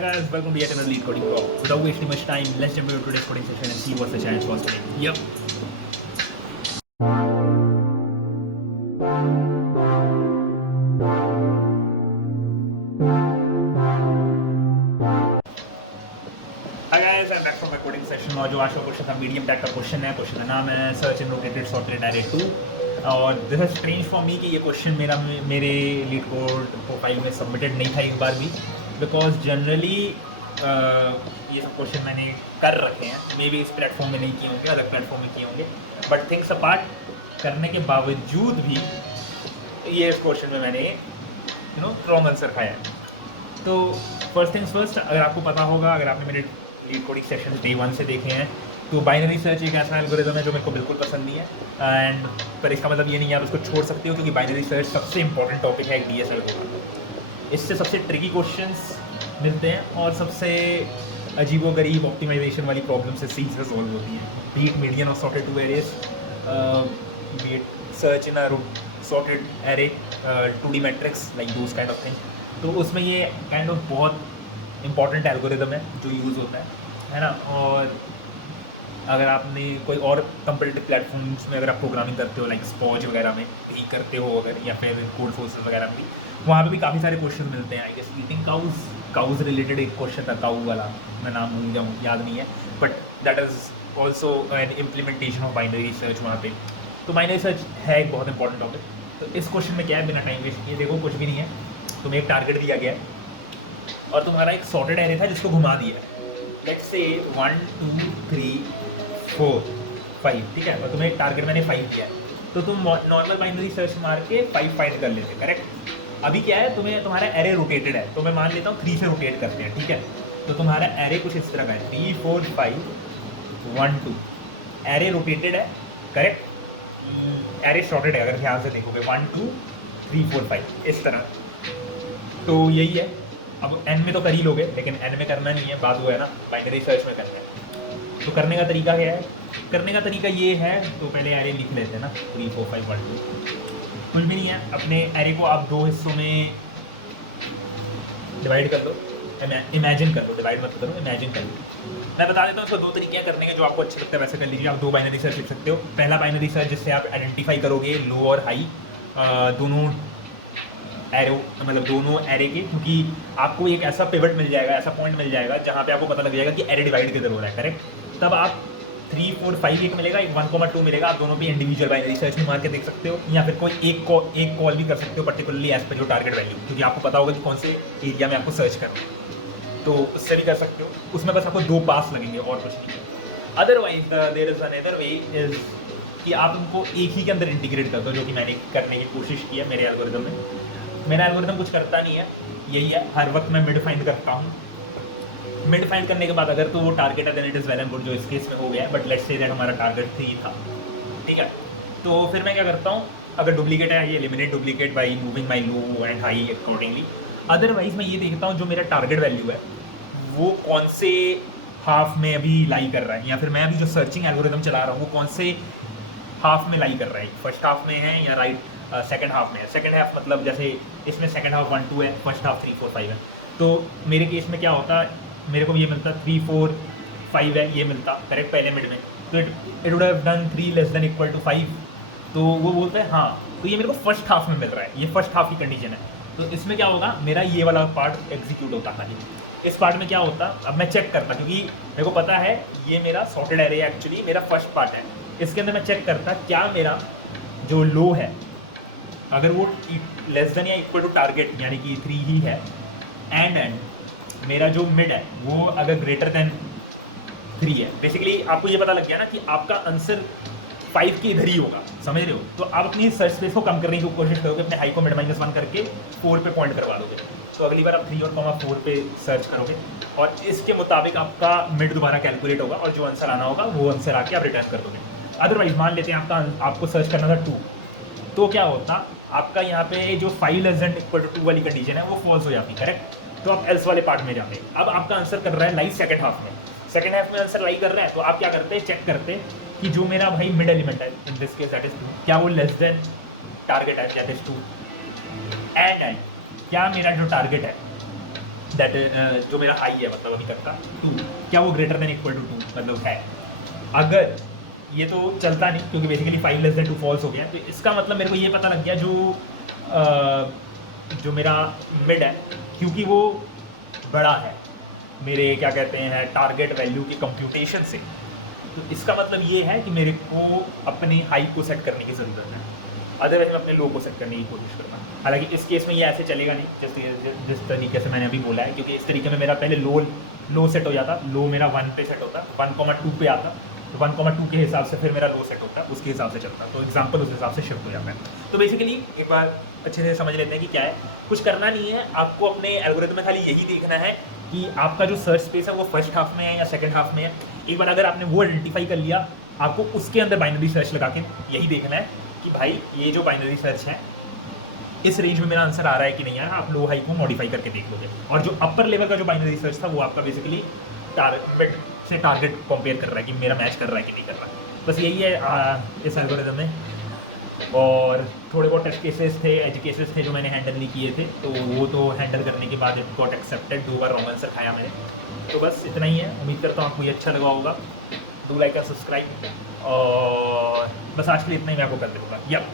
Hi guys, welcome to yet another lead coding blog. Without wasting much time, let's jump into today's coding session and see what the challenge was today. Yep. Hi guys, I'm back from my coding session और जो आज का question था medium tag का question है, question का नाम है search and rotated sorted array 2 और this is strange for me कि ये क्वेश्चन मेरे लीड कोड प्रोफाइल में सबमिटेड नहीं था एक बार भी, बिकॉज जनरली ये सब क्वेश्चन मैंने कर रखे हैं, मे बी इस प्लेटफॉर्म में नहीं किए होंगे, अलग प्लेटफॉर्म में किए होंगे, बट थिंग्स अपार्ट करने के बावजूद भी ये इस क्वेश्चन में मैंने रॉन्ग आंसर खाया है। तो फर्स्ट थिंग्स फर्स्ट, अगर आपको पता होगा, अगर आपने मेरे लीड कोडिंग सेशन डे 1 से देखे हैं, तो बाइनरी सर्च एक ऐसा एल्गोरिथम है जो मेरे को बिल्कुल पसंद नहीं है। एंड पर इसका मतलब ये नहीं है आप उसको छोड़ सकते हो, क्योंकि बाइनरी सर्च सबसे इंपॉर्टेंट टॉपिक है एक DSL को। इससे सबसे ट्रिकी क्वेश्चंस मिलते हैं और सबसे अजीबोगरीब ऑप्टिमाइजेशन वाली प्रॉब्लम्स इससे से सॉल्व होती हैं। बीट मीडियन और sorted two arrays, beat search in a sorted array, 2D matrix, like those kind of thing. तो उसमें ये काइंड ऑफ बहुत इंपॉर्टेंट एल्गोरिदम है जो यूज़ होता है ना। और अगर आपने कोई और कंपटीटिव प्लेटफॉर्म्स में अगर आप प्रोग्रामिंग करते हो, लाइक स्पॉज वगैरह में भी करते हो अगर, या फिर कोड फोर्सेस वगैरह में भी, वहाँ पे भी काफ़ी सारे क्वेश्चन मिलते हैं। I guess eating cows related एक क्वेश्चन था, काऊ वाला, मैं नाम भूल जाऊँ, याद नहीं है, but that is also an implementation of binary search वहाँ पे। तो बाइनरी सर्च है एक बहुत इंपॉर्टेंट टॉपिक। तो इस क्वेश्चन में क्या है, बिना टाइम वेस्ट किए, देखो कुछ भी नहीं है, तुम्हें एक टारगेट दिया गया है और तुम्हारा एक सॉर्टेड एरे था जिसको घुमा दिया है, लेट्स से 1 2 3 4 5, ठीक है, और तुम्हें एक टारगेट मैंने 5 दिया है, तो तुम नॉर्मल बाइनरी सर्च मार के 5 फाइंड कर लेते, करेक्ट। अभी क्या है, तुम्हारा एरे रोटेटेड है, तो मैं मान लेता हूँ 3 से रोटेट करते हैं, ठीक है। तो तुम्हारा एरे कुछ इस तरह का है, 3 4 5 1 2, एरे रोटेटेड है, करेक्ट। एरे शॉर्टेड है, अगर ध्यान से देखोगे 1 2 3 4 5 इस तरह। तो यही है। अब एन में तो कर ही लोगे, लेकिन एन में करना नहीं है, बात वो है ना, बाइनरी सर्च में करना है। तो करने का तरीका क्या है, करने का तरीका ये है, तो पहले एरे लिख लेते हैं ना, 3 4 5 1 2, कुछ भी नहीं है। अपने एरे को आप 2 हिस्सों में डिवाइड कर लो, इमेजिन कर लो, डिवाइड मत करो, इमेजिन कर लो। मैं बता देता हूँ उसको 2 तरीके करने के, जो आपको अच्छे लगता है वैसे कर लीजिए। आप 2 बाइनरी सर्च लिख सकते हो। पहला बाइनरी सर्च जिससे आप आइडेंटिफाई करोगे लो और हाई दोनों एरो, मतलब दोनों एरे के, क्योंकि आपको एक ऐसा पिवट मिल जाएगा, ऐसा पॉइंट मिल जाएगा जहाँ पे आपको पता लग जाएगा कि एरे डिवाइड किधर हो रहा है, करेक्ट। तब आप 3 4 5 एक मिलेगा, एक 1,2 मिलेगा, आप दोनों भी इंडिविजुअल बाइनरी सर्च में मार के देख सकते हो, या फिर कोई एक कॉल भी कर सकते हो, पर्टिकुलरली एज पर जो टारगेट वैल्यू, क्योंकि आपको पता होगा कि कौन से एरिया में आपको सर्च करना है, तो उससे भी कर सकते हो। उसमें बस आपको 2 पास लगेंगे और कुछ नहीं है। Otherwise there is another way is कि आप उनको एक ही के अंदर इंटीग्रेट कर दो, जो कि मैंने करने की कोशिश की है मेरे एल्गोरिदम में। मेरा एल्गोरिथम कुछ करता नहीं है, यही है, हर वक्त मैं मिड फाइंड करता हूँ। मिड फाइंड करने के बाद अगर तो वो टारगेट है, then it is well and good, जो इस केस में हो गया है, बट लेट्स से दैट हमारा टारगेट 3 था, ठीक है। तो फिर मैं क्या करता हूँ, अगर डुप्लीकेट है, ये eliminate duplicate by moving my low and high accordingly. Otherwise मैं ये देखता हूँ जो मेरा टारगेट वैल्यू है वो कौन से हाफ में अभी लाई कर रहा है, या फिर मैं अभी जो सर्चिंग एल्गोरिथम चला रहा हूँ वो कौन से हाफ में लाई कर रहा है, फर्स्ट हाफ में है या राइट सेकंड हाफ में है। सेकंड हाफ मतलब जैसे इसमें सेकंड हाफ 1 2 है, फर्स्ट हाफ 3 4 5 है। तो मेरे केस में क्या होता, मेरे को ये मिलता 3 4 5 है, ये मिलता करेक्ट पहले मिड में, तो it would have done 3 less than equal to 5। तो वो बोलते हैं हाँ, तो ये मेरे को फर्स्ट हाफ में मिल रहा है, ये फर्स्ट हाफ की कंडीशन है। तो इसमें क्या होगा, मेरा ये वाला पार्ट एग्जीक्यूट होता है। इस पार्ट में क्या होता, अब मैं चेक करता, क्योंकि मेरे को पता है ये मेरा सॉर्टेड एरे एक्चुअली मेरा फर्स्ट पार्ट है, इसके अंदर मैं चेक करता क्या मेरा जो लो है, अगर वो लेस देन या इक्वल टू टारगेट यानी कि 3 ही है, एंड मेरा जो मिड है वो अगर ग्रेटर देन 3 है, बेसिकली आपको ये पता लग गया ना कि आपका आंसर 5 के इधर ही होगा, समझ रहे हो। तो आप अपनी सर्च स्पेस को कम करने की कोशिश करोगे, अपने हाई को मिड -1 करके 4 पे पॉइंट करवा दोगे। तो अगली बार आप 3 और 4 पे सर्च करोगे और इसके मुताबिक आपका मिड दोबारा कैलकुलेट होगा और जो आंसर आना होगा वो आंसर आके आप रिटर्न कर दोगे। अदरवाइज मान लेते हैं आपको सर्च करना था 2, तो क्या होता, आपका यहाँ पे जो 5 लेस देन इक्वल टू 2 वाली कंडीशन है वो फॉल्स हो जाती, करेक्ट। तो आप एल्स वाले पार्ट में जाते, अब आपका आंसर कर रहा है लाई सेकंड हाफ में, सेकंड हाफ में आंसर लाई कर रहा है, तो आप क्या करते हैं, चेक करते कि जो मेरा भाई मिड एलिमेंट है, in this case that is 2, क्या वो लेस देन टारगेट है, दैट इज 2, एंड क्या मेरा जो टारगेट है दैट जो मेरा आई है मतलब अभी तक का 2, क्या वो ग्रेटर देन इक्वल टू 2 मतलब है। अगर ये तो चलता नहीं क्योंकि बेसिकली 5 लेस देन 2 फॉल्स हो गया, तो इसका मतलब मेरे को ये पता लग गया जो मेरा मिड है, क्योंकि वो बड़ा है मेरे क्या कहते हैं टारगेट वैल्यू की कंप्यूटेशन से, तो इसका मतलब ये है कि मेरे को अपनी हाई को सेट करने की ज़रूरत है, अदरवाइज मैं अपने लो को सेट करने की कोशिश करना। हालांकि इस केस में ये ऐसे चलेगा नहीं जिस तरीके से मैंने अभी बोला है, क्योंकि इस तरीके में मेरा पहले लो सेट हो जाता, लो मेरा 1 पे सेट होता, 1,2 पे आता, तो 1,2 के हिसाब से फिर मेरा लो सेट होता है, उसके हिसाब से चलता, तो एग्जाम्पल उस हिसाब से शिफ्ट हो जाता है। तो बेसिकली एक बार अच्छे से समझ लेते हैं कि क्या है, कुछ करना नहीं है आपको, अपने एल्गोरिथम में खाली यही देखना है कि आपका जो सर्च स्पेस है वो फर्स्ट हाफ में है या सेकंड हाफ में है। एक बार अगर आपने वो आइडेंटिफाई कर लिया, आपको उसके अंदर बाइनरी सर्च लगा के यही देखना है कि भाई ये जो बाइनरी सर्च है इस रेंज में मेरा आंसर आ रहा है कि नहीं आ रहा। आप लो हाई को मॉडिफाई करके देख लोगे, और जो अपर लेवल का जो बाइनरी सर्च था वो आपका बेसिकली टारगेट से टारगेट कंपेयर कर रहा है कि मेरा मैच कर रहा है कि नहीं कर रहा है। बस यही है इस एल्गोरिथम में। और थोड़े बहुत टेस्ट केसेस थे, एज केसेस थे जो मैंने हैंडल नहीं किए थे, तो वो तो हैंडल करने के बाद it got accepted, 2 bar wrong answer खाया मैंने। तो बस इतना ही है, उम्मीद करता हूँ आपको ये अच्छा लगा होगा। डू लाइक और सब्सक्राइब, और बस आज के लिए इतना ही मैं आपको कर दूँगा। यप।